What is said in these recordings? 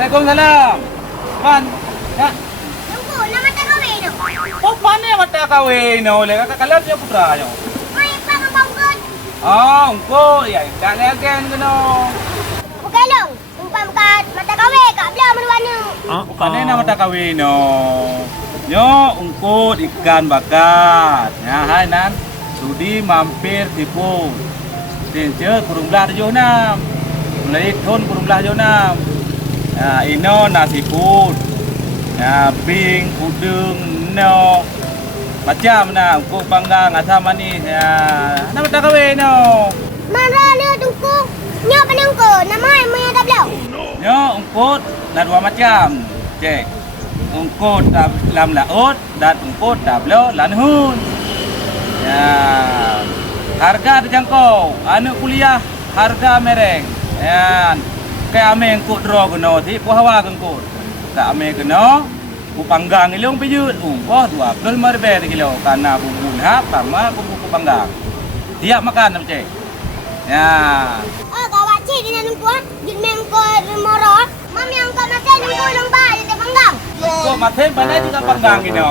Waalaikumsalam. Man, ya. Tunggu, nama tak kahwin tu. Oh, mana mata kahwin oleh kakak kalian dia putra nya. Mai pang bangkun. Ah, engko ya dak legen kena. Bukalong. Umpan bukan mata kahwin kat belah mana-mana. Bukan nama mata kahwin no. Yo, engko ikan bakar. Ya, hai nan. Sudi mampir tipu. Tinje kurung belah 76. Mulai thon kurung belah 76. Ya, ino nasi put. Ya, bing, udang, no. Macam na, engko panggang asam manis. Ya, nama tak kahwin no. Mana ni tunggu. Nyak penangko, nama ai mai kat belah. Yo, engko dah dua macam. Cek. Engko dalam laut dan engko tablo lanhun. Ya. Harga terjangkau. Anak kuliah harga mereng. Ya. Kayak ame engko draw kena ti po hawa engko. Tak ame kena ku panggang ilong pijut umpoh 25 kilo karena bumbu hap sama bumbu panggang. Tiap makan cek. Ya. Oh, kawak cik dia nak nunggu. Jut mengko moro. Mami angkat macam nunggu lomba dia panggang. Kok maten pandai juga panggang ini.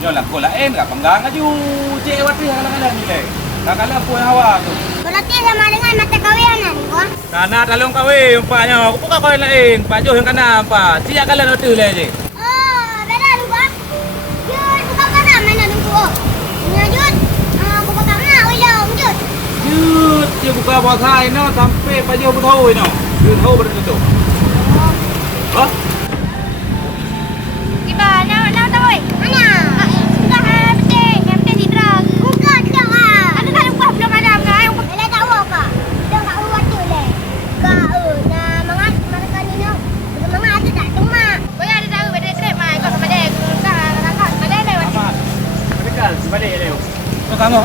Yo lah ko lain ka panggang aju. Cek wat ri kala-kala ni le. Kala po hawa tu. Berarti sama dengan mata kawinan ko. Kana dalong kawe umpanya. Ko ka kawe lain. Pak Jo yang kana apa? Siap kala no tu le je. Oh, beda nunggu. Jut bukan kana mana nunggu. Nya jut. Aku pakai mana wilong jut. Jut, dia buka puasa ini sampai Pak Jo tahu ini. Dia tahu bertutup. Oh. Tiba nak tahu oi. Mana? Sudah penting, yang penting diterang. Bukan dak ah. Ada kan buah belum ada ngai. Ele tak tahu ka. Dah kat rumah tu le. Ka na mangat mereka ni no. Mangat ada tak cuma. Kau ada tahu benda trip mai kau sama dia. Kakak ada lewat. Mereka balik dia. Tu kamu.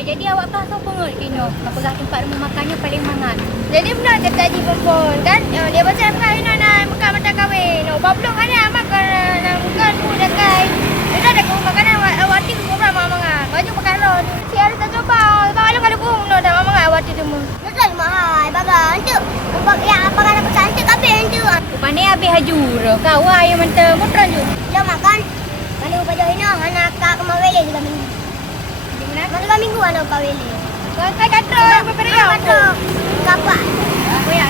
Jadi awak tahu apa ngut Kino? Apakah tempat rumah makannya paling hangat? Jadi benar je tadi perempuan kan? Dia pasal apa Kino nak makan mata kahwin. Bablok kan ya makan nak makan pun dah kai. Dia dah ke makanan awak ti ku berapa mangan. Baju pakai ron. Si ada tak coba. Kalau kalau ku no dah mangan awak ti demu. Betul mahal bagan tu. Nampak yang apa kan apa cantik kabin tu. Rupanya habis hajur. Kau yang mentah mutron je. Lo makan. Kalau pada ini anak kak kemawele juga minggu. Mana minggu anak kawele. Kau kai katro beberapa dia. Katro. Kapak. Oh ya.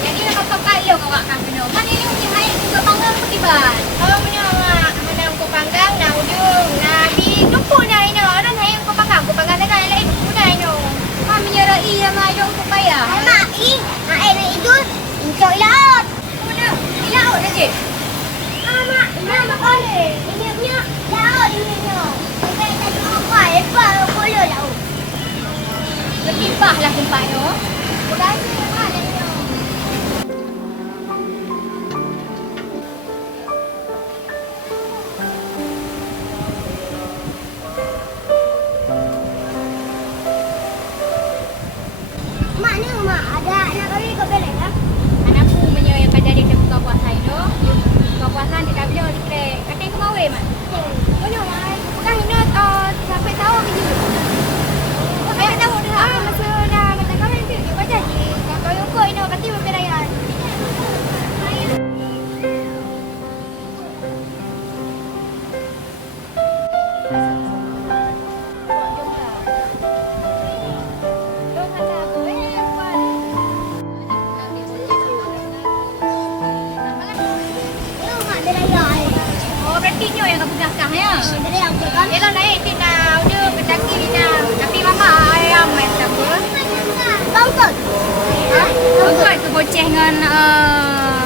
Jadi nak pakai yo kau akan kena. Kan ini mungkin hai juga panggang pertiban. Kalau punya mana kau panggang na ujung na di lupu na ini orang hai kau panggang dengan lain lupu na ini. Kami nyara iya ma yo kau payah. Mak i. Nak nak itu. Incok laut. Mana? Laut aja. Mak, nak makan. Ini punya laut ini nya. Kita tak apa. Apa boleh laut. Bertimpah lah tempatnya. Udah sih mak ni. Mak ni mak ada nak kawin kau bela tak? Anakku menyayangkan jadi kita buka puasa itu. Buka puasa dia dah beliau declare. Katanya kau mahu mak? Mana mak? Bukan ini sampai tahu ke je. Sampai tahu dah. belakangnya. Jadi aku kan. Yalah naik dia nak udah kecaki dia nak. Tapi mama ayam macam apa? Bangkot. Bangkot tu boceh dengan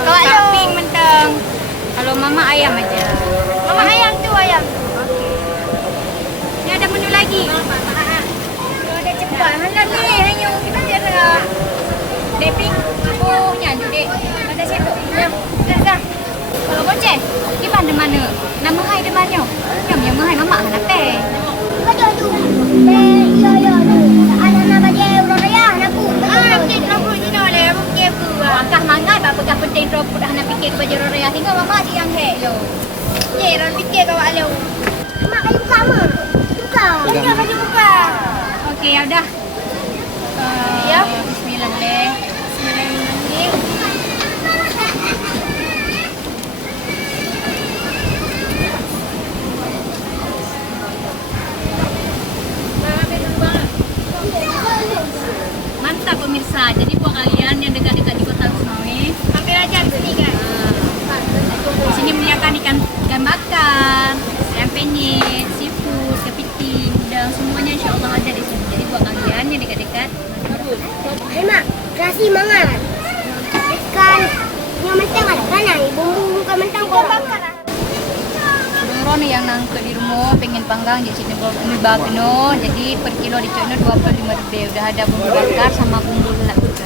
kambing mentang. Kalau mama ayam aja. Mama ayam tu ayam. Okey. Ni ada menu lagi. Ada cepat. Hanya ni hanya kita cara. Deping punya tu dek. Ada situ. Dah. Kalau boceh, di mana? Nama hai di mana? Yang mahai mama nak teh. Ada tu. Ya. Ada nama dia Euroraya aku. Penting rambut ni nak le, rambut ke apa? Angkah mangai bapa kah penting rambut dah nak fikir baju raya tinggal mama je yang hek lo. Ye, ran fikir kau alo. Mak kayu buka mak. Buka. Buka baju buka. Okey, ya dah. Ya. Bismillah le. Bismillahirrahmanirrahim. Mantap pemirsa. Jadi buat kalian yang dekat-dekat di Kota Lusmawe, hampir aja di sini kan. Di sini menyediakan ikan bakar, ayam penyet, seafood, kepiting, udang, semuanya insya-Allah ada di sini. Jadi buat kalian yang dekat-dekat, Hai mak, kasih mangan. Ikan yang mentang ada kan bumbu ikan mentang kau bakar. Ron yang nangkep di rumah pengen panggang jadi sini bumbu bakno. Jadi per kilo di China 25 ribu. Udah ada bumbu bakar sama bumbu lelak juga.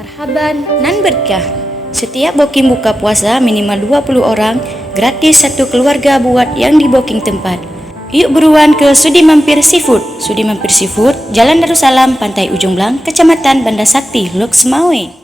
Marhaban nan berkah. Setiap booking buka puasa minimal 20 orang, gratis satu keluarga buat yang di booking tempat. Yuk buruan ke Sudi Mampir Seafood. Sudi Mampir Seafood, Jalan Darussalam, Pantai Ujung Blang, Kecamatan Banda Sakti, Lusmawe.